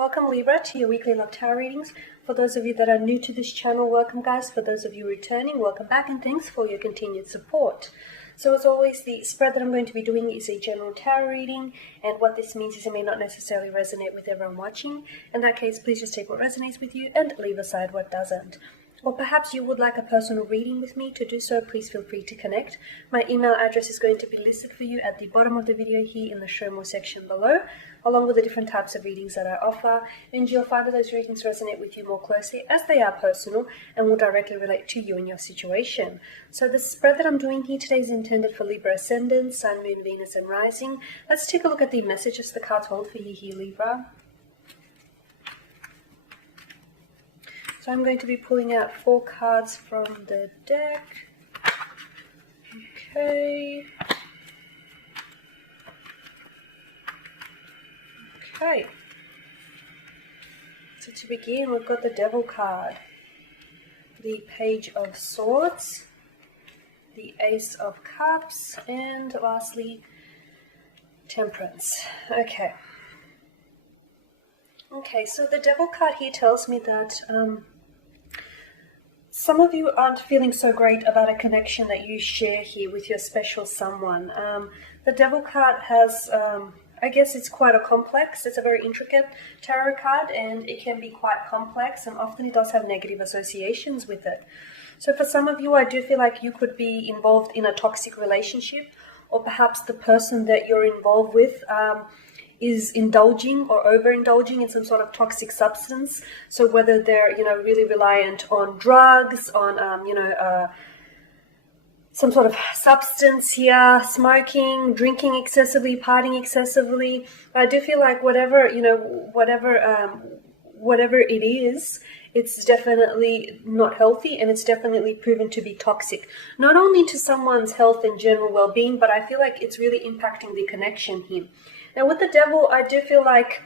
Welcome Libra to your weekly love tarot readings. For those of you that are new to this channel, welcome guys. For those of you returning, welcome back and thanks for your continued support. So as always, the spread that I'm going to be doing is a general tarot reading, and what this means is it may not necessarily resonate with everyone watching. In that case, please just take what resonates with you and leave aside what doesn't. Or perhaps you would like a personal reading with me. To do so, please feel free to connect. My email address is going to be listed for you at the bottom of the video here in the show more section below, along with the different types of readings that I offer, and you'll find that those readings resonate with you more closely as they are personal and will directly relate to you and your situation. So the spread that I'm doing here today is intended for Libra Ascendant, Sun, Moon, Venus and Rising. Let's take a look at the messages the cards hold for you here, Libra. So I'm going to be pulling out 4 cards from the deck. Okay. Okay. So to begin, we've got the Devil card, the Page of Swords, the Ace of Cups, and lastly, Temperance. Okay. Okay, so the Devil card here tells me that some of you aren't feeling so great about a connection that you share here with your special someone. The Devil card has, I guess it's quite a complex, it's a very intricate tarot card, and it can be quite complex, and often it does have negative associations with it. So for some of you, I do feel like you could be involved in a toxic relationship, or perhaps the person that you're involved with is indulging or overindulging in some sort of toxic substance. So whether they're, really reliant on drugs, on, some sort of substance here, smoking, drinking excessively, partying excessively. I do feel like whatever it is, it's definitely not healthy, and it's definitely proven to be toxic. Not only to someone's health and general well-being, but I feel like it's really impacting the connection here. Now with the Devil, I do feel like,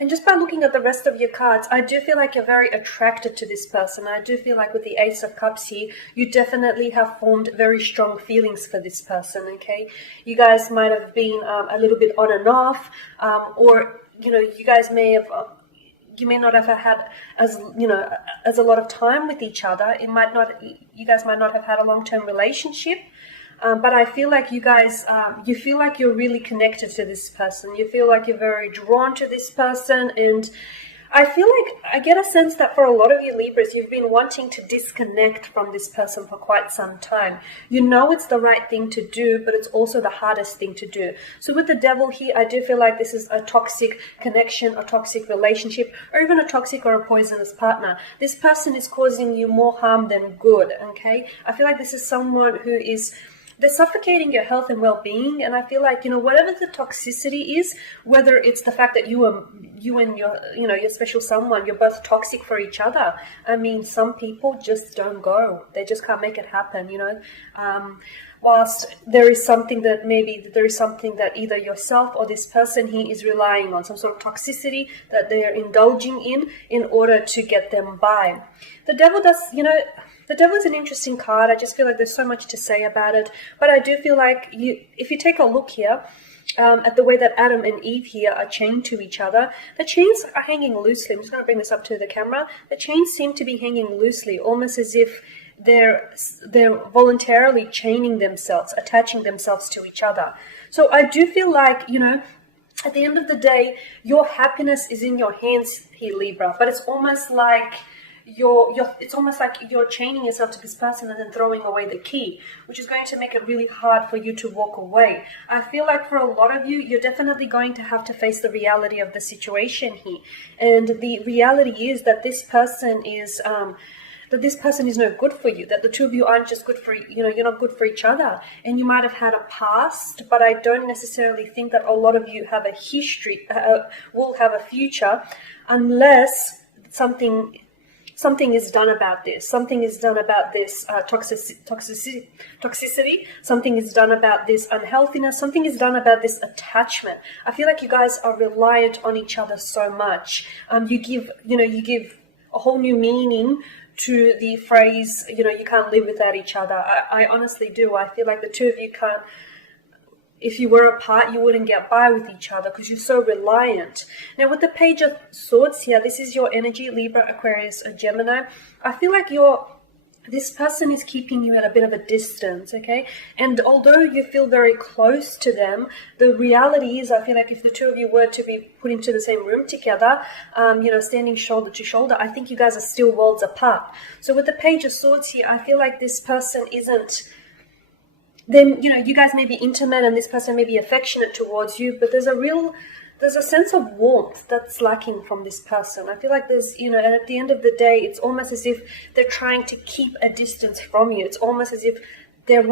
and just by looking at the rest of your cards, I do feel like you're very attracted to this person. I do feel like with the Ace of Cups here, you definitely have formed very strong feelings for this person, okay? You guys might have been a little bit on and off, or, you guys may have... you may not have had as a lot of time with each other. You guys might not have had a long-term relationship. But I feel like you guys, you feel like you're really connected to this person. You feel like you're very drawn to this person. And I feel like I get a sense that for a lot of you Libras, you've been wanting to disconnect from this person for quite some time. You know it's the right thing to do, but it's also the hardest thing to do. So with the Devil here, I do feel like this is a toxic connection, a toxic relationship, or even a toxic or a poisonous partner. This person is causing you more harm than good, okay? I feel like this is someone who is... they're suffocating your health and well-being, and I feel like, whatever the toxicity is, whether it's the fact that you and your special someone, you're both toxic for each other. I mean, some people just don't go. They just can't make it happen, whilst there is something that either yourself or this person here is relying on, some sort of toxicity that they are indulging in order to get them by. The Devil does, the Devil is an interesting card. I just feel like there's so much to say about it. But I do feel like if you take a look here at the way that Adam and Eve here are chained to each other, the chains are hanging loosely. I'm just going to bring this up to the camera. The chains seem to be hanging loosely, almost as if they're voluntarily chaining themselves, attaching themselves to each other. So I do feel like, at the end of the day, your happiness is in your hands here, Libra. But it's almost like... it's almost like you're chaining yourself to this person and then throwing away the key, which is going to make it really hard for you to walk away. I feel like for a lot of you, you're definitely going to have to face the reality of the situation here. And the reality is that this person is no good for you, that the two of you aren't just good for, you're not good for each other. And you might have had a past, but I don't necessarily think that a lot of you have a history, will have a future, unless something is done about this. Something is done about this toxicity. Something is done about this unhealthiness. Something is done about this attachment. I feel like you guys are reliant on each other so much. You give a whole new meaning to the phrase, you can't live without each other. I honestly do. I feel like the two of you can't if you were apart, you wouldn't get by with each other because you're so reliant. Now, with the Page of Swords here, this is your energy, Libra, Aquarius, or Gemini. I feel like this person is keeping you at a bit of a distance, okay? And although you feel very close to them, the reality is I feel like if the two of you were to be put into the same room together, standing shoulder to shoulder, I think you guys are still worlds apart. So with the Page of Swords here, I feel like this person isn't... Then, you guys may be intimate and this person may be affectionate towards you, but there's a sense of warmth that's lacking from this person. I feel like there's, and at the end of the day, it's almost as if they're trying to keep a distance from you. It's almost as if they're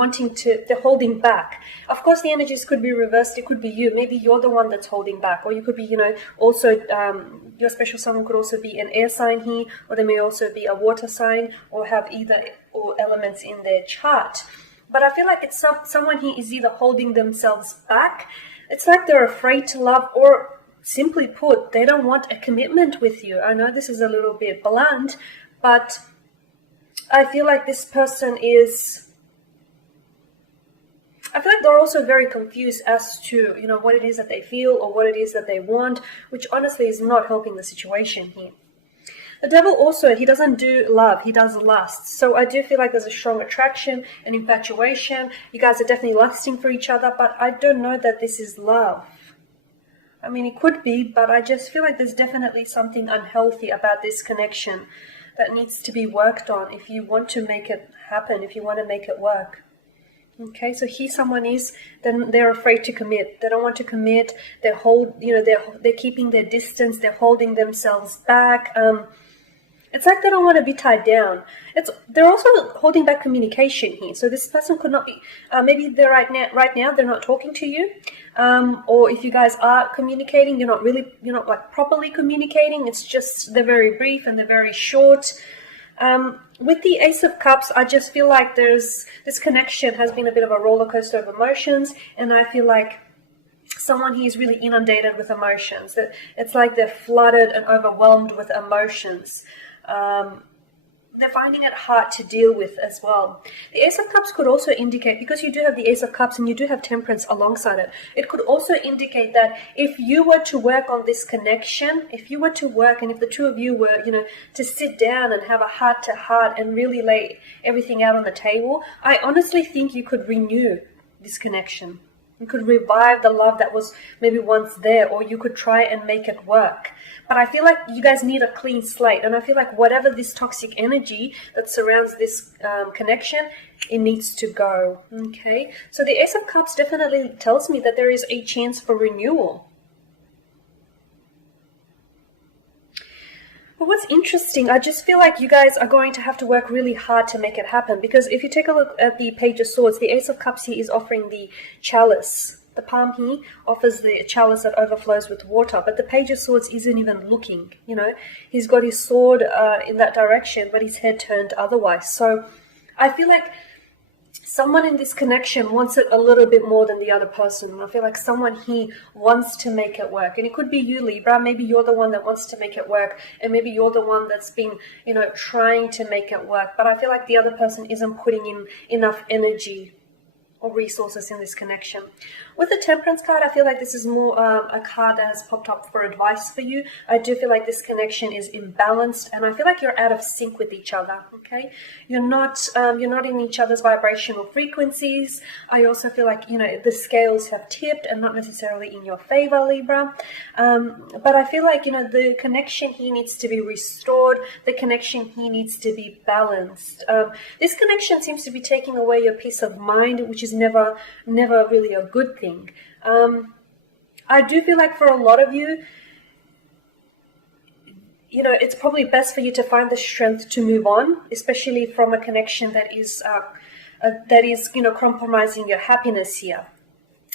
holding back. Of course, the energies could be reversed. It could be you. Maybe you're the one that's holding back. Or you could be, also, your special someone could also be an air sign here, or they may also be a water sign, or have either or elements in their chart. But I feel like it's someone here is either holding themselves back. It's like they're afraid to love, or simply put, they don't want a commitment with you. I know this is a little bit blunt, but I feel like this person is... I feel like they're also very confused as to, what it is that they feel or what it is that they want, which honestly is not helping the situation here. The Devil also, he doesn't do love, he does lust. So I do feel like there's a strong attraction and infatuation. You guys are definitely lusting for each other, but I don't know that this is love. I mean, it could be, but I just feel like there's definitely something unhealthy about this connection that needs to be worked on if you want to make it happen, if you want to make it work. Okay, so here someone is, then they're afraid to commit. They don't want to commit. They're keeping their distance. They're holding themselves back. It's like they don't want to be tied down. They're also holding back communication here. So this person could not be, maybe they're right now they're not talking to you. Or if you guys are communicating, you're not like properly communicating. It's just, they're very brief and they're very short. With the Ace of Cups, I just feel like this connection has been a bit of a roller coaster of emotions, and I feel like someone here is really inundated with emotions. That it's like they're flooded and overwhelmed with emotions. They're finding it hard to deal with as well. The Ace of Cups could also indicate, because you do have the Ace of Cups and you do have Temperance alongside it, it could also indicate that if you were to work on this connection, if you were to work and if the two of you were, to sit down and have a heart-to-heart and really lay everything out on the table, I honestly think you could renew this connection. You could revive the love that was maybe once there, or you could try and make it work. But I feel like you guys need a clean slate. And I feel like whatever this toxic energy that surrounds this connection, it needs to go. Okay? So the Ace of Cups definitely tells me that there is a chance for renewal. But what's interesting, I just feel like you guys are going to have to work really hard to make it happen. Because if you take a look at the Page of Swords, the Ace of Cups here is offering the chalice. The palm here offers the chalice that overflows with water. But the Page of Swords isn't even looking, He's got his sword in that direction, but his head turned otherwise. So I feel like someone in this connection wants it a little bit more than the other person. I feel like someone here wants to make it work. And it could be you, Libra. Maybe you're the one that wants to make it work. And maybe you're the one that's been, trying to make it work. But I feel like the other person isn't putting in enough energy or resources in this connection. With the Temperance card, I feel like this is more a card that has popped up for advice for you. I do feel like this connection is imbalanced, and I feel like you're out of sync with each other. Okay, you're not in each other's vibrational frequencies. I also feel like the scales have tipped and not necessarily in your favor, Libra. But I feel like the connection here needs to be restored. The connection here needs to be balanced. This connection seems to be taking away your peace of mind, which is never really a good thing. I do feel like for a lot of you, it's probably best for you to find the strength to move on, especially from a connection that is compromising your happiness here.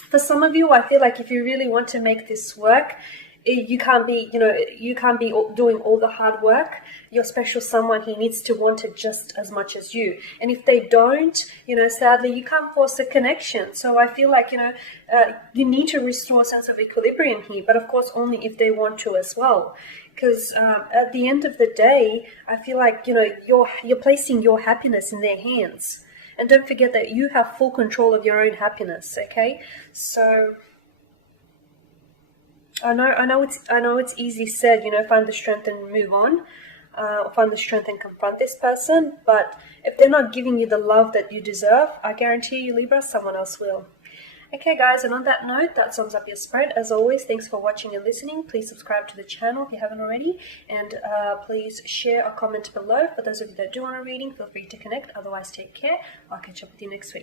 For some of you, I feel like if you really want to make this work, you can't be doing all the hard work. Your special someone, he needs to want it just as much as you. And if they don't, sadly, you can't force a connection. So I feel like, you need to restore a sense of equilibrium here, but of course only if they want to as well. Because at the end of the day, I feel like, you're placing your happiness in their hands. And don't forget that you have full control of your own happiness, okay? So I know it's easy said, find the strength and move on, or find the strength and confront this person. But if they're not giving you the love that you deserve, I guarantee you, Libra, someone else will. Okay guys, and on that note, that sums up your spread. As always, thanks for watching and listening. Please subscribe to the channel if you haven't already, and please share or comment below. For those of you that do want a reading, feel free to connect. Otherwise, take care. I'll catch up with you next week.